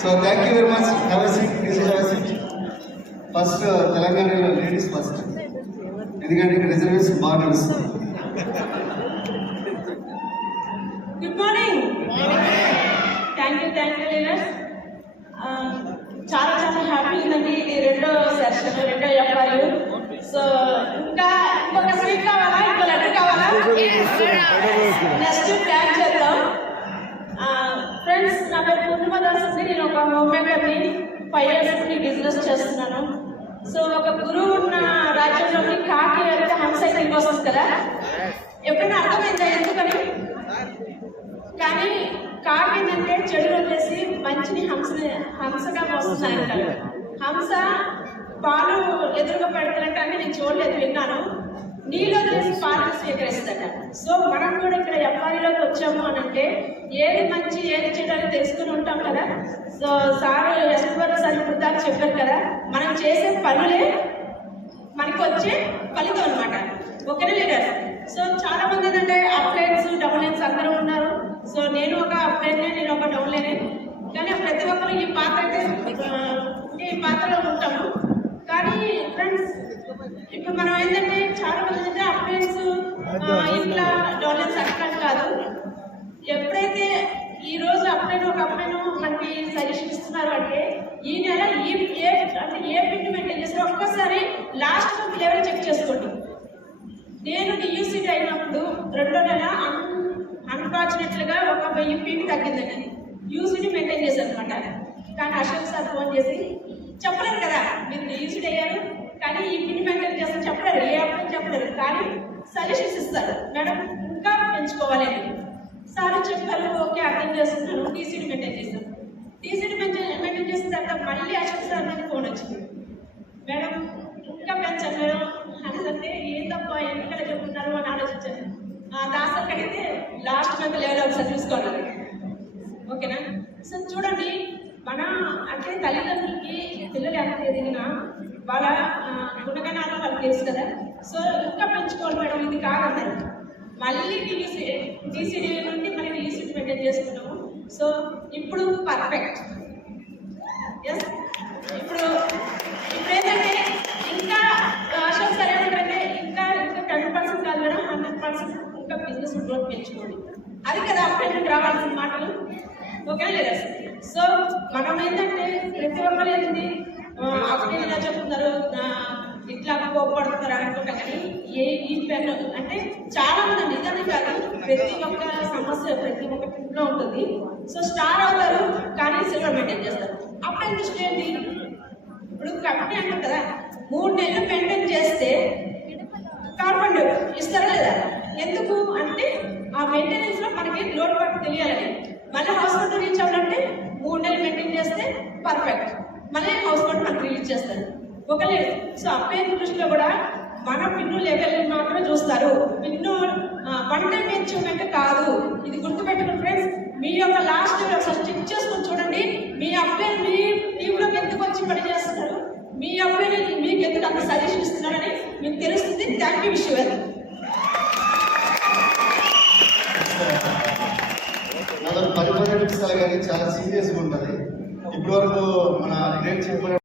So thank you very much. Have a seat, please have a seat. First తెలంగాణలో ladies first, ఎందుకంటే ఇక్కడ reservation బాగా నడుస్తుంది. Good morning. Thank you leaders. చాలా చాలా హ్యాపీ ఉందండి. ఇది రెండో సెషన్, రెండో చెప్పారు. సో ఇంకొక స్వీట్ కావాలా, ఇంకో లెటర్ కావాలా? నెక్స్ట్ ప్లాన్ చేద్దాం. ఫ్రెండ్స్, నా పేరు పూర్ణిమ దాస్ అండి. నేను ఒక హోమ్ మేకర్ని. 5 years నుండి బిజినెస్ చేస్తున్నాను. సో ఒక గురువు ఉన్న రాజ్యంలోకి కాకి వెళ్తే హంస అయితే వస్తుంది కదా. ఎప్పుడైనా అర్థమైందా ఎందుకని? కానీ కాకి ఏంటంటే చెడు వదిలేసి మంచిని హంసగా వస్తున్నాయంటారు. హంస పాలు ఎదురుగా పెడతానంటే అంటే నేను చూడలేదు, విన్నాను. నీళ్ళు వదిలేసి పాలు స్వీకరిస్తాడ. సో మనం కూడా ఇక్కడ ఎఫ్ఆర్లోకి వచ్చాము అని అంటే ఏది మంచి ఏది చెడు అని తెలుసుకుని ఉంటాం కదా. సో సార్ ఎస్వర్ సార్ ఇప్పుడు దాకా చెప్పారు కదా, మనం చేసే పనులే మనకి వచ్చే ఫలితం అనమాట. ఓకేనా లీడర్స్? సో చాలా మంది ఏంటంటే అప్లైన్స్ డౌన్ లైన్స్ అందరూ ఉన్నారు. సో నేను ఒక అప్లైనే, నేను ఒక డౌన్ లైనే. కానీ ప్రతి ఒక్కరు ఈ పాత్ర అయితే ఈ పాత్రలో ఉంటాము. కానీ ఫ్రెండ్స్, ఇప్పుడు మనం ఏంటంటే చాలా మంది అంటే అప్లైన్స్ ఇంట్లో డౌన్ లైన్స్ అక్కడ కాదు. ఎప్పుడైతే ఈ రోజు అప్లైన్ ఒక అప్లైన్ మనకి సజెషన్ ఇస్తున్నారు అంటే ఈ నెల ఏ పిన్ మెయింటైన్ చేస్తారో ఒక్కసారి లాస్ట్ మంత్ లెవెల్ చెక్ చేసుకోండి. నేను డియూసీటీ అయినప్పుడు 2వ నెల అన్ఫార్చునేట్లుగా ఒక 1000 పిన్ తగ్గిందండి. యూసీటీ మెయింటైన్ చేశాను అనమాట. కానీ అశోక్ సార్ ఫోన్ చేసి చెప్పలేరు కదా, మీరు డియూసీటీ అయ్యారు కానీ ఈ పిన్ మెయింటైన్ చేస్తాను చెప్పలేరు, ఏ అప్లైన్ చెప్పలేరు. కానీ సజెషన్స్ ఇస్తారు, మేడం ఇంకా పెంచుకోవాలి అని. సార్ చెప్పారు, ఓకే అర్థం చేస్తున్నాను. టీసీడీ మెయింటైన్ చేస్తాను. టీసీడీ మెయింటైన్ చేసిన తర్వాత మళ్ళీ అశోక్ సార్ నుంచి ఫోన్ వచ్చింది, మేడం ఇంకా పెంచాను మేడం అంటే ఏంటప్ప ఎన్నికలు చెప్తున్నారు అని ఆలోచించాను. దాసరికి అడిగితే లాస్ట్ మంత్ లెవెల్ ఒకసారి చూసుకోవాలి. ఓకేనా? సో చూడండి, మన అంటే తల్లిదండ్రులకి పిల్లలు ఎంత ఎదిగినా వాళ్ళ గుణగణాలు వాళ్ళకి తెలుసు కదా. సో ఇంకా పెంచుకోవాలి మేడం, ఇది కాదన్నారు. మళ్ళీ టీసీడీ నుండి మనకి టీసీడీ మెయింటైన్ చేసుకున్నాము. సో ఇప్పుడు పర్ఫెక్ట్. ఎస్, ఇప్పుడు ఏంటంటే ఇంకా అశోక్ సార్ ఏమంటే ఇంకా 10% కాదు మేడం, 100% ఇంకా బిజినెస్ గ్రోత్ పెంచుకోండి. అది కదా అప్డేట్ రావాల్సిన మాటలు. ఓకే లేదా? సో మనం ఏంటంటే ప్రతి ఒక్కరు ఏంటి అప్డేట్ ఎలా చెప్తున్నారు, ఇట్లా కోపడుతున్నారు అనుకుంటా. కానీ ఈ పెన్ను అంటే చాలా మంది నిజమే కాదు, ప్రతి ఒక్క సమస్య ప్రతి ఒక్క ట్రిప్లో ఉంటుంది. సో స్టార్ అవుతారు కానీ సిల్వర్ మెయింటైన్ చేస్తారు. అప్పుడు దృష్టి ఏంటి? ఇప్పుడు కంపెనీ అంటారు కదా, 3 నెలలు మెయింటైన్ చేస్తే కార్బన్ ఇస్తారా లేదా? ఎందుకు అంటే ఆ మెయింటెనెన్స్ లో మనకి లోడ్ పట్టు తెలియాలని. మళ్ళీ హాస్పిటల్ రీచ్ అవ్వాలంటే 3 నెలలు మెయింటైన్ చేస్తే పర్ఫెక్ట్, మళ్ళీ హాస్పిటల్ మనకి రిలీజ్ చేస్తారు. ఒకలేదు. సో అప్లై దృష్టిలో కూడా మన పిన్ను లెవెల్ మాత్రమే చూస్తారు. పిన్ను వన్ టైం అచీవ్మెంట్ కాదు. ఇది గుర్తుపెట్టుకుని ఫ్రెండ్స్, మీ యొక్క లాస్ట్ ఒకసారి చెక్ చేసుకొని చూడండి. మీ అప్లై మీ టీంలోకి ఎందుకు వచ్చి పని చేస్తున్నారు, మీ అప్లై మీకు ఎందుకు అంత సజెషన్ ఇస్తున్నారని మీకు తెలుస్తుంది. థ్యాంక్ యూ విషయం. పరిపాలన కానీ చాలా సీరియస్గా ఉంటుంది. ఇప్పటివరకు మన గ్రేట్ చెప్పిన